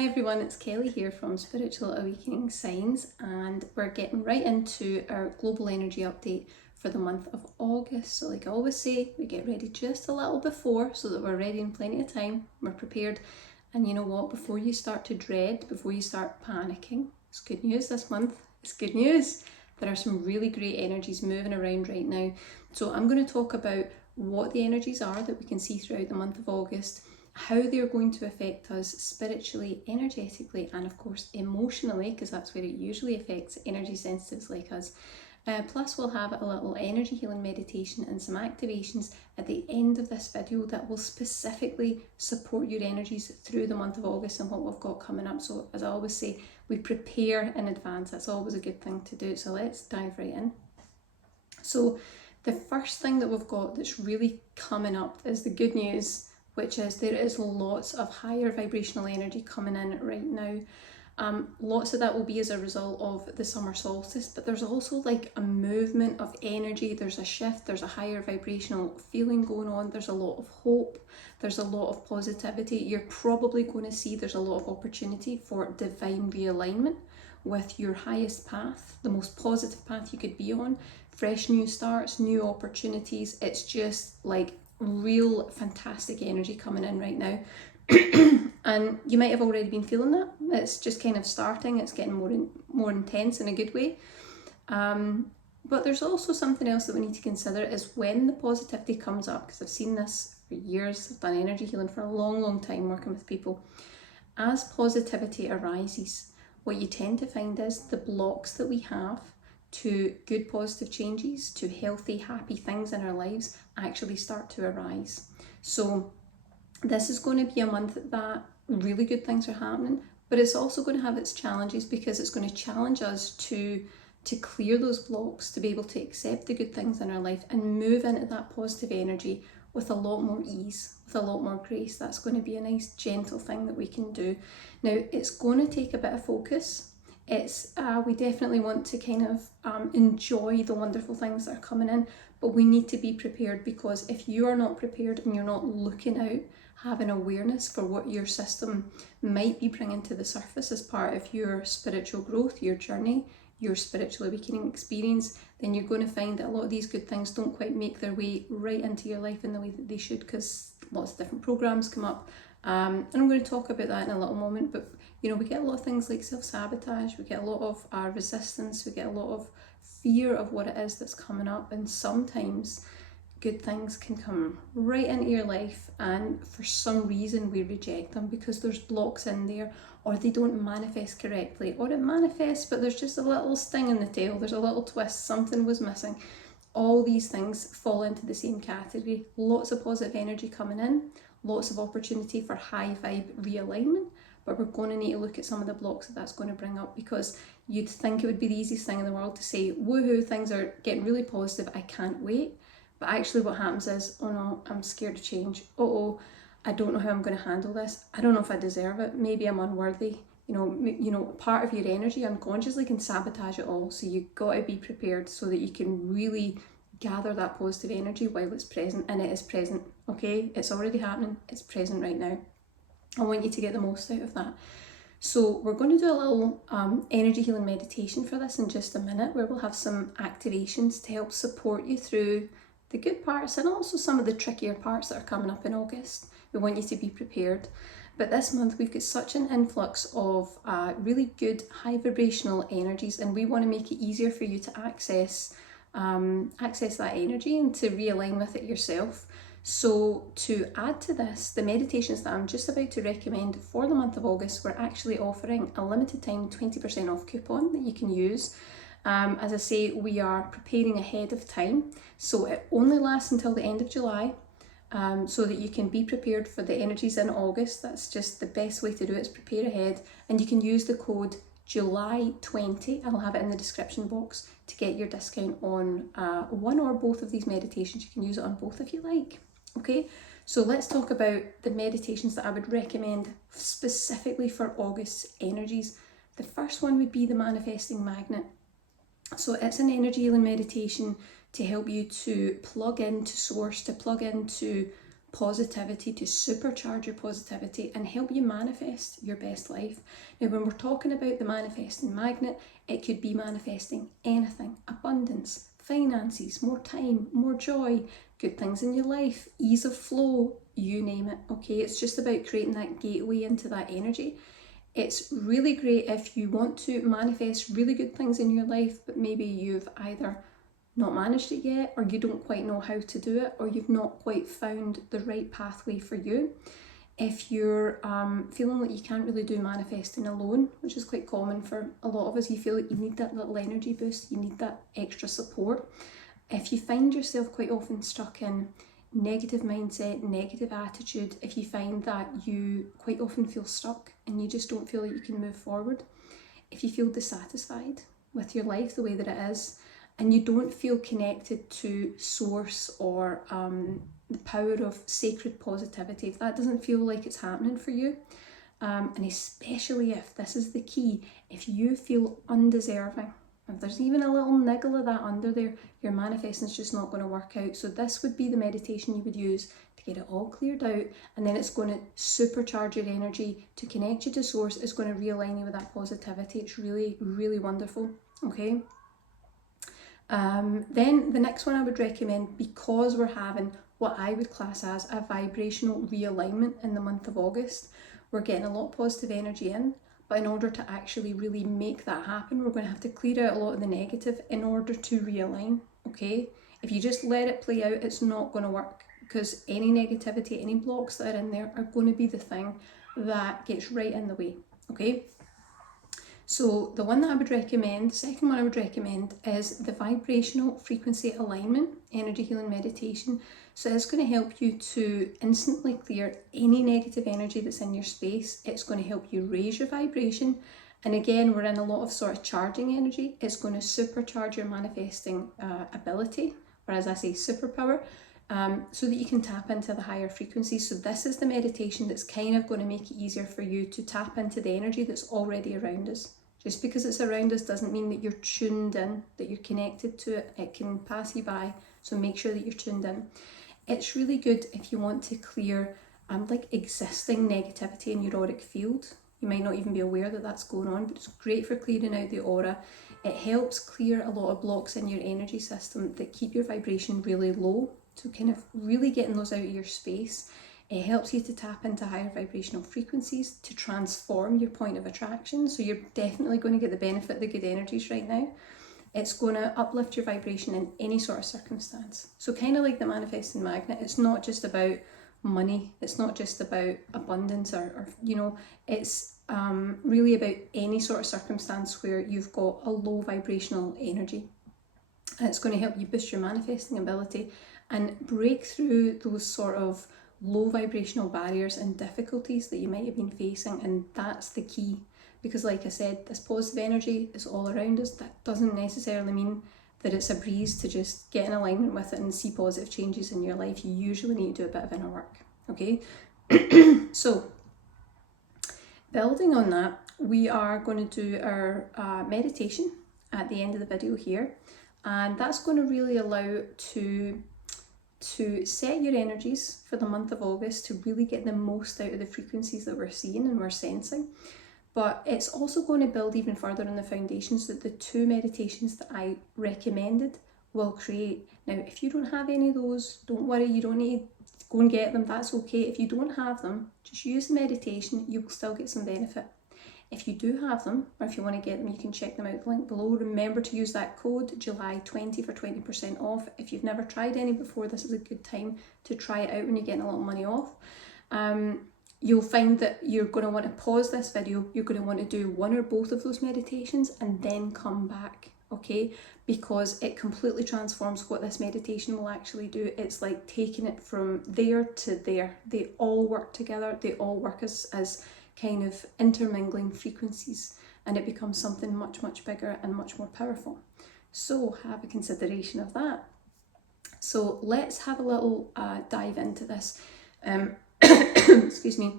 Hi everyone, it's Kelly here from Spiritual Awakening Signs, and we're getting right into our global energy update for the month of August. So like I always say, we get ready just a little before so that we're ready in plenty of time, we're prepared. And you know what, before you start to dread, before you start panicking, it's good news this month. It's good news. There are some really great energies moving around right now. So I'm going to talk about what the energies are that we can see throughout the month of August, how they're going to affect us spiritually, energetically, and of course emotionally, because that's where it usually affects energy sensitives like us. Plus we'll have a little energy healing meditation and some activations at the end of this video that will specifically support your energies through the month of August and what we've got coming up. So as I always say, we prepare in advance. That's always a good thing to do. So let's dive right in. So the first thing that we've got that's really coming up is the good news, which is there is lots of higher vibrational energy coming in right now. Lots of that will be as a result of the summer solstice, but there's also like a movement of energy. There's a shift, there's a higher vibrational feeling going on. There's a lot of hope, there's a lot of positivity. You're probably going to see there's a lot of opportunity for divine realignment with your highest path, the most positive path you could be on. Fresh new starts, new opportunities. It's just like real fantastic energy coming in right now. And you might have already been feeling that. It's just kind of starting, it's getting more intense in a good way. But there's also something else that we need to consider is when the positivity comes up, because I've seen this for years. I've done energy healing for a long time working with people. As positivity arises, what you tend to find is the blocks that we have to good positive changes, to healthy, happy things in our lives actually start to arise. So this is going to be a month that really good things are happening, but it's also going to have its challenges because it's going to challenge us to clear those blocks, to be able to accept the good things in our life and move into that positive energy with a lot more ease, with a lot more grace. That's going to be a nice gentle thing that we can do. Now it's going to take a bit of focus. It's we definitely want to kind of enjoy the wonderful things that are coming in, but we need to be prepared, because if you are not prepared and you're not looking out, having awareness for what your system might be bringing to the surface as part of your spiritual growth, your journey, your spiritual awakening experience, then you're going to find that a lot of these good things don't quite make their way right into your life in the way that they should, because lots of different programs come up. And I'm going to talk about that in a little moment, but you know, we get a lot of things like self-sabotage, we get a lot of resistance, we get a lot of fear of what it is that's coming up, and sometimes good things can come right into your life and for some reason we reject them because there's blocks in there, or they don't manifest correctly, or it manifests but there's just a little sting in the tail, there's a little twist, something was missing. All these things fall into the same category. Lots of positive energy coming in, lots of opportunity for high vibe realignment, but we're going to need to look at some of the blocks that that's going to bring up, because you'd think it would be the easiest thing in the world to say, woohoo, things are getting really positive, I can't wait. But actually what happens is, oh no, I'm scared to change. Oh, I don't know how I'm going to handle this. I don't know if I deserve it. Maybe I'm unworthy. You know, part of your energy unconsciously can sabotage it all. So you've got to be prepared so that you can really gather that positive energy while it's present, and it is present, okay? It's already happening. It's present right now. I want you to get the most out of that. So we're going to do a little energy healing meditation for this in just a minute, where we'll have some activations to help support you through the good parts and also some of the trickier parts that are coming up in August. We want you to be prepared. But this month we've got such an influx of really good high vibrational energies, and we want to make it easier for you to access that energy and to realign with it yourself. So to add to this, the meditations that I'm just about to recommend for the month of August, we're actually offering a limited time 20% off coupon that you can use. As I say, we are preparing ahead of time, so it only lasts until the end of July, so that you can be prepared for the energies in August. That's just the best way to do it, is prepare ahead, and you can use the code July20, I'll have it in the description box, to get your discount on one or both of these meditations. You can use it on both if you like. Okay, so let's talk about the meditations that I would recommend specifically for August's energies. The first one would be the Manifesting Magnet. So it's an energy healing meditation to help you to plug into source, to plug into positivity, to supercharge your positivity and help you manifest your best life. Now, when we're talking about the manifesting magnet, it could be manifesting anything: abundance, finances, more time, more joy, good things in your life, ease of flow, you name it. Okay, it's just about creating that gateway into that energy. It's really great if you want to manifest really good things in your life, but maybe you've either not managed it yet, or you don't quite know how to do it, or you've not quite found the right pathway for you. If you're feeling like you can't really do manifesting alone, which is quite common for a lot of us, you feel like you need that little energy boost, you need that extra support. If you find yourself quite often stuck in negative mindset, negative attitude, if you find that you quite often feel stuck and you just don't feel like you can move forward, if you feel dissatisfied with your life the way that it is, and you don't feel connected to source or the power of sacred positivity, if that doesn't feel like it's happening for you, and especially if, this is the key, if you feel undeserving, if there's even a little niggle of that under there, your manifesting's just not going to work out. So this would be the meditation you would use to get it all cleared out, and then it's going to supercharge your energy to connect you to source. It's going to realign you with that positivity. It's really, really wonderful. Okay. Then the next one I would recommend, because we're having what I would class as a vibrational realignment in the month of August, we're getting a lot of positive energy in, but in order to actually really make that happen, we're going to have to clear out a lot of the negative in order to realign. Okay, if you just let it play out, it's not going to work, because any negativity, any blocks that are in there are going to be the thing that gets right in the way. Okay. So the one that I would recommend, the second one I would recommend, is the vibrational frequency alignment energy healing meditation. So it's going to help you to instantly clear any negative energy that's in your space. It's going to help you raise your vibration. And again, we're in a lot of sort of charging energy. It's going to supercharge your manifesting ability, or as I say, superpower, so that you can tap into the higher frequencies. So this is the meditation that's kind of going to make it easier for you to tap into the energy that's already around us. Just because it's around us doesn't mean that you're tuned in, that you're connected to it. It can pass you by, so make sure that you're tuned in. It's really good if you want to clear like existing negativity in your auric field. You might not even be aware that that's going on, but it's great for clearing out the aura. It helps clear a lot of blocks in your energy system that keep your vibration really low. So kind of really getting those out of your space. It helps you to tap into higher vibrational frequencies, to transform your point of attraction. So you're definitely going to get the benefit of the good energies right now. It's going to uplift your vibration in any sort of circumstance. So kind of like the manifesting magnet, it's not just about money. It's not just about abundance or you know, it's really about any sort of circumstance where you've got a low vibrational energy. And it's going to help you boost your manifesting ability and break through those sort of low vibrational barriers and difficulties that you might have been facing. And that's the key, because like I said, this positive energy is all around us. That doesn't necessarily mean that it's a breeze to just get in alignment with it and see positive changes in your life. You usually need to do a bit of inner work. Okay. So building on that, we are going to do our meditation at the end of the video here, and that's going to really allow to set your energies for the month of August to really get the most out of the frequencies that we're seeing and we're sensing. But it's also going to build even further on the foundations that the two meditations that I recommended will create. Now, if you don't have any of those, don't worry, you don't need to go and get them, that's okay. If you don't have them, just use the meditation, you will still get some benefit. If you do have them, or if you want to get them, you can check them out, the link below. Remember to use that code July20 for 20% off. If you've never tried any before, this is a good time to try it out when you're getting a little money off. You'll find that you're going to want to pause this video, you're going to want to do one or both of those meditations and then come back, okay? Because it completely transforms what this meditation will actually do. It's like taking it from there to there. They all work together, they all work as kind of intermingling frequencies, and it becomes something much, much bigger and much more powerful. So have a consideration of that. So let's have a little dive into this. Excuse me.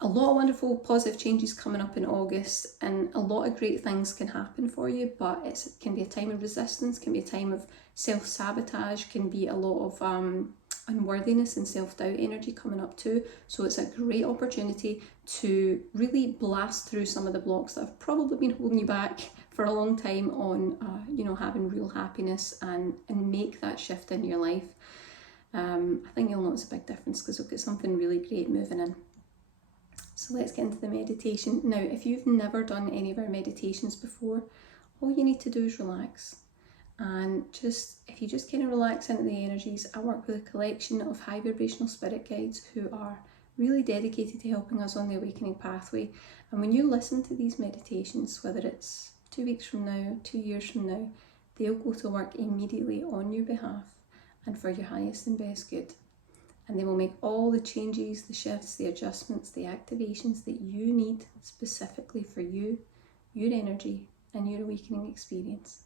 A lot of wonderful positive changes coming up in August, and a lot of great things can happen for you, but it can be a time of resistance, can be a time of self-sabotage, can be a lot of unworthiness and self-doubt energy coming up too. So it's a great opportunity to really blast through some of the blocks that have probably been holding you back for a long time on, having real happiness and make that shift in your life. I think you'll notice a big difference because we've got something really great moving in. So let's get into the meditation. Now, if you've never done any of our meditations before, all you need to do is relax. And if you just kind of relax into the energies, I work with a collection of high vibrational spirit guides who are really dedicated to helping us on the awakening pathway. And when you listen to these meditations, whether it's 2 weeks from now, 2 years from now, they'll go to work immediately on your behalf and for your highest and best good. And they will make all the changes, the shifts, the adjustments, the activations that you need specifically for you, your energy, and your awakening experience.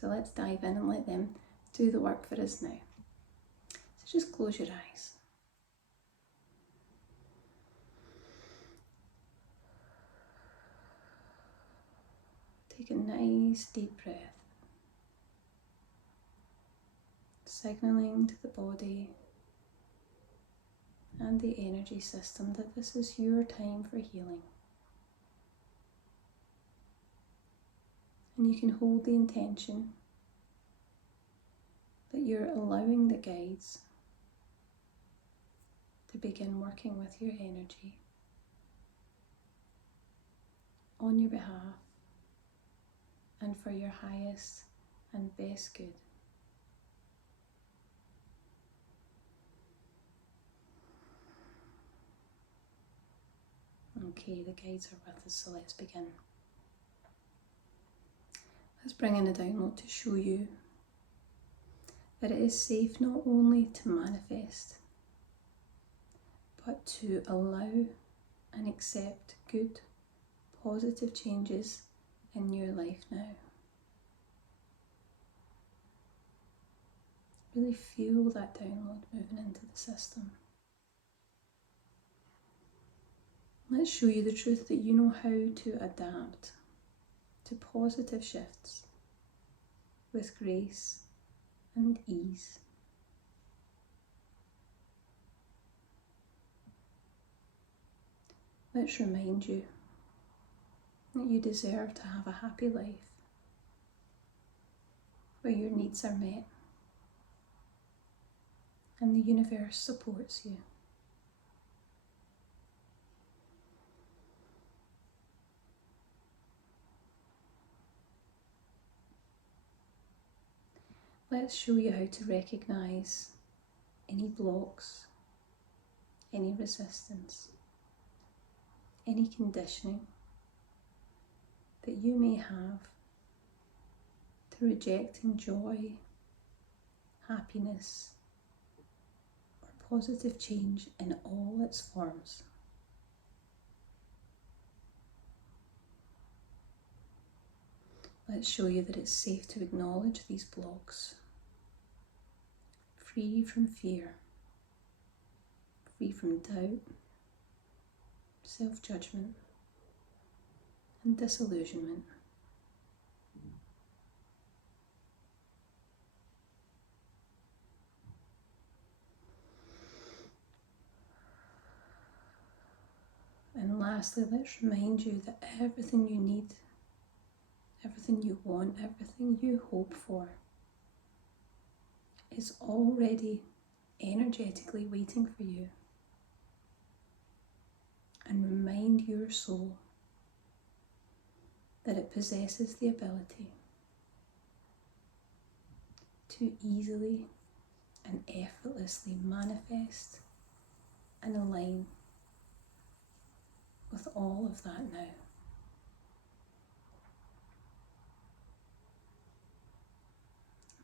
So let's dive in and let them do the work for us now. So just close your eyes. Take a nice deep breath, signaling to the body and the energy system that this is your time for healing. And you can hold the intention that you're allowing the guides to begin working with your energy on your behalf and for your highest and best good. Okay, the guides are with us, so let's begin. Let's bring in a download to show you that it is safe not only to manifest, but to allow and accept good, positive changes in your life now. Really feel that download moving into the system. Let's show you the truth that you know how to adapt to positive shifts with grace and ease. Let's remind you that you deserve to have a happy life where your needs are met and the universe supports you. Let's show you how to recognize any blocks, any resistance, any conditioning that you may have to rejecting joy, happiness, or positive change in all its forms. Let's show you that it's safe to acknowledge these blocks, free from fear, free from doubt, self-judgment, and disillusionment. And lastly, let's remind you that everything you need, everything you want, everything you hope for is already energetically waiting for you. And remind your soul that it possesses the ability to easily and effortlessly manifest and align with all of that now.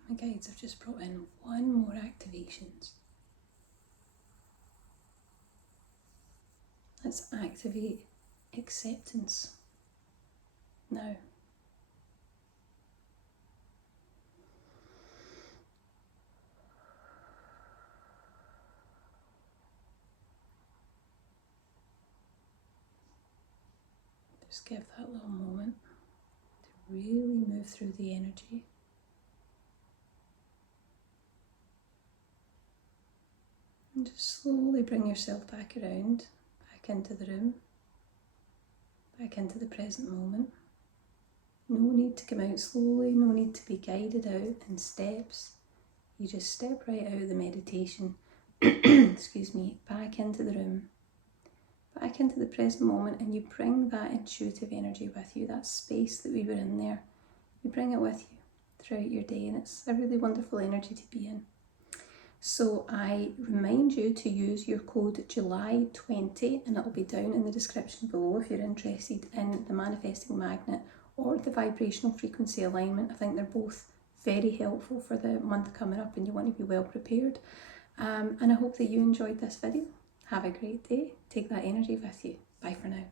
My guides have just brought in one more activations. Let's activate acceptance now. Just give that little moment to really move through the energy. And just slowly bring yourself back around, back into the room, back into the present moment. No need to come out slowly, no need to be guided out in steps. You just step right out of the meditation, excuse me, back into the room, back into the present moment, and you bring that intuitive energy with you, that space that we were in there. You bring it with you throughout your day, and it's a really wonderful energy to be in. So I remind you to use your code July20, and it'll be down in the description below if you're interested in the manifesting magnet or the vibrational frequency alignment. I think they're both very helpful for the month coming up, and you want to be well prepared. And I hope that you enjoyed this video. Have a great day. Take that energy with you. Bye for now.